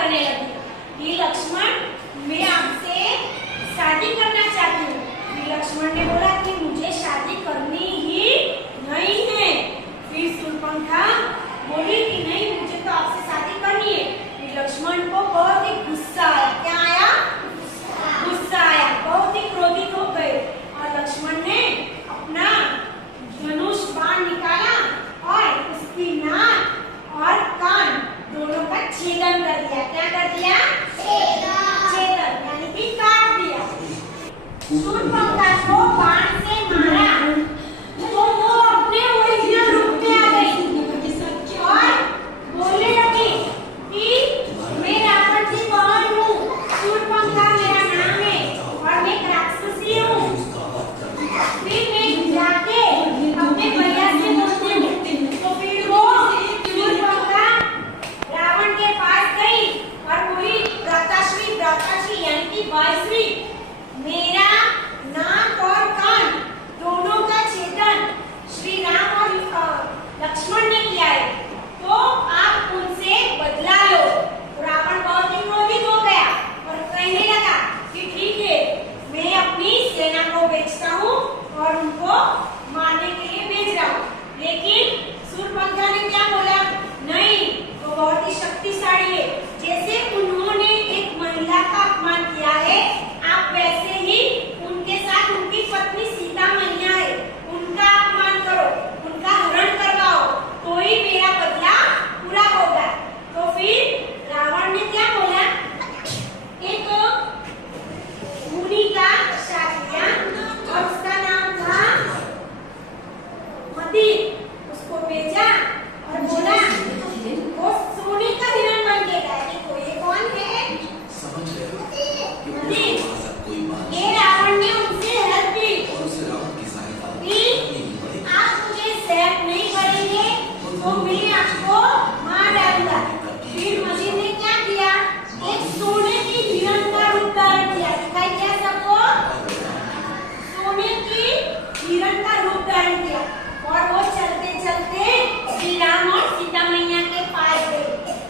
करने लगी कि लक्ष्मण, मैं आपसे शादी करना चाहती हूँ। फिर लक्ष्मण ने बोला कि मुझे शादी करनी ही नहीं है। फिर शूर्पणखा बोली कि नहीं, मुझे तो आपसे शादी करनी है। फिर लक्ष्मण को बहुत ही गुस्सा आया। क्या आया? गुस्सा आया, बहुत ही क्रोधित हो गए और लक्ष्मण ने अपना धनुष बाण निकाला और उसकी नाक और कान दोनों का छेदन कर दिया। क्या कर दिया? छेदन यानी कि काट दिया। शूर्पणखा को बाण से मारा तो वो अपने ओरिजिनल रूप में आ गई और बोलने लगी कि मैं रावण की बहन हूँ, शूर्पणखा मेरा नाम है और मैं राक्षसी हूँ। फिर मैं जाके अपने भैया से बोलती हूँ। तो फिर वो शूर्पणखा रावण के पास गई और बोली, भ्राताश्री यानी कि भाईश्री, मेरा नाक और कान दोनों का छेदन श्री राम और लक्ष्मण ने किया है, तो आप उनसे बदला लो। तो रावण बहुत ही क्रोधित हो गया और कहने लगा कि ठीक है, मैं अपनी सेना को भेजता हूँ और उनको मारने के लिए भेज रहा हूँ। लेकिन शूर्पणखा ने क्या बोला? नहीं, वो बहुत ही शक्तिशाली है। जैसे उन्होंने एक महिला का अपमान किया है, आप वैसे ही उनके साथ उनकी पत्नी सीता मैया है, उनका अपमान करो, उनका हरण करवाओ, तो ही मेरा बदला पूरा होगा। तो फिर रावण ने क्या बोला? एक मुनि का साथ लिया और उसका नाम था मदिर, उसको भेजा और बोला वो सोने का हिरण बन के गया। देखो ये कौन है? मदिर। ये रावण ने उनसे हेल्प की कि आप मुझे सेफ नहीं करेंगे तो मैं आपको मार डालूंगा। फिर मदिर ने क्या किया? एक सोने की हिरण का रूप धारण किया। दिखाई दिया सबको? सोने की हिरण का रूप धारण किया और वो चलते चलते श्री राम और सीता मैया के पास गए।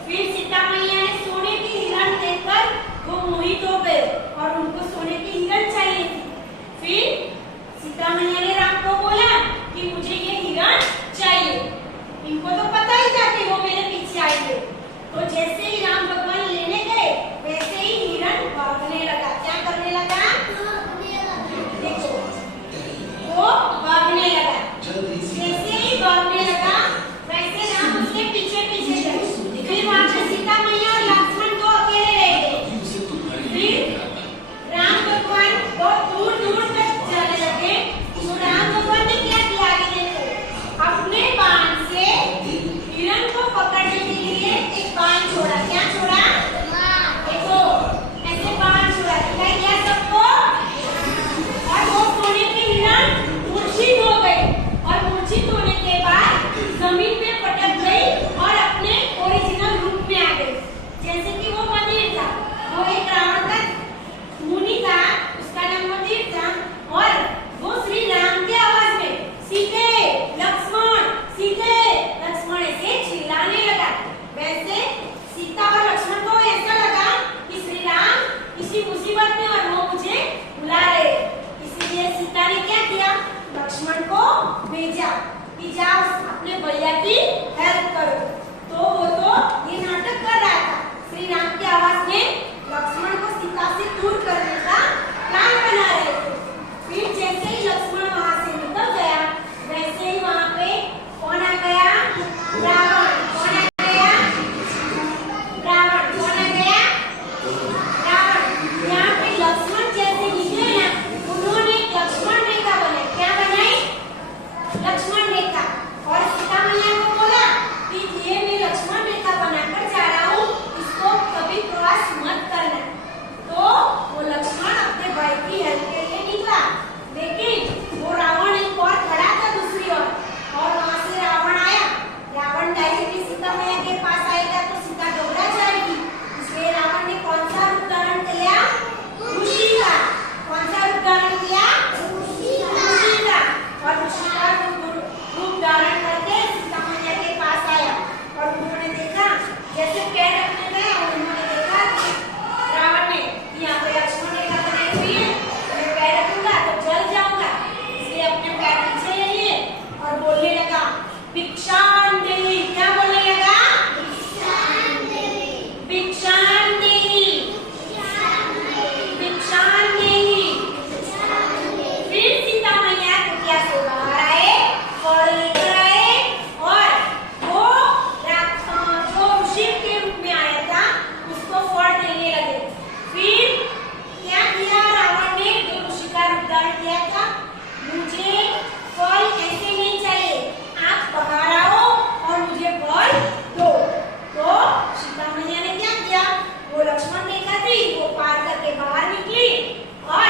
फिर सीता मैया ने सोने की हिरण देखकर वो मोहित हो गए और उनको सोने की हिरण चाहिए थी। फिर सीता मैया ने राम को बोला कि मुझे ये हिरण चाहिए। इनको तो पता ही था कि वो मेरे पीछे आएंगे। तो जैसे ही राम भगवान लेने गए वैसे ही हिरण भागने लगा। क्या करने लगा? देखो, वो भागने लगा। जैसे ही भागने लगा वैसे राम उसके पीछे पीछे गए। फिर वहां पे सीता मैया और लक्ष्मण को अकेले रह गए। फिर राम भगवान बहुत दूर दूर तक जाने लगे। तो राम भगवान ने क्या किया? आगे देखो, अपने बाण से हिरण को पकड़ने के लिए एक बाण छोड़ा। क्या छोड़ा? देखो, ऐसे बाण छोड़ा। दिखाई दिया सबको? और वो सोने की हिरण मूर्छित हो गई और मूर्छित होने के बाद जमीन पे पटक गई और अपने ओरिजिनल रूप में आ गई। जैसे कि वो मदिर था, वो एक रावण का मुनि था, उसका नाम मदिर था और वो श्री राम के आवाज में सीते लक्ष्मण, सीते लक्ष्मण ऐसे चिल्लाने लगा। वैसे सीता और लक्ष्मण को ऐसा लगा कि श्री राम किसी मुसीबत में और वो मुझे बुला रहे। इसलिए सीता ने क्या किया? लक्ष्मण को भेजा कि जाओ अपने भैया की हेल्प करो। तो वो तो ये नाटक कर रहा था। श्री राम की आवाज में लक्ष्मण को सीता से दूर करने का प्लान बना रहे थे। फिर जैसे ही लक्ष्मण वहां से निकल गया वैसे ही वहां पे कौन आ गया? रावण। कौन आ गया? रावण। कौन आ गया? रावण। यहाँ पे लक्ष्मण जैसे निकले ना, उन्होंने लक्ष्मण रेखा बनाई। क्या बनाई? लक्ष्मण रेखा। और सीता मैया को बोला कि ये मैं लक्ष्मण रेखा बनाकर जा रहा हूँ, इसको कभी क्रॉस मत भिक्षाम देहि, भिक्षाम देहि। फिर सीता मैया कुटिया से बाहर आए, फल लेकर आए और वो जो शिव के रूप में आया था उसको फल देने लगे। फिर क्या किया रावण ने, जो ऋषि का रूप धारण किया था, मुझे फल ऐसे नहीं चाहिए, आप बाहर आओ और मुझे फल दो। तो सीता मैया ने क्या किया, वो लक्ष्मण देखा थी, वो पार करके बाहर निकली और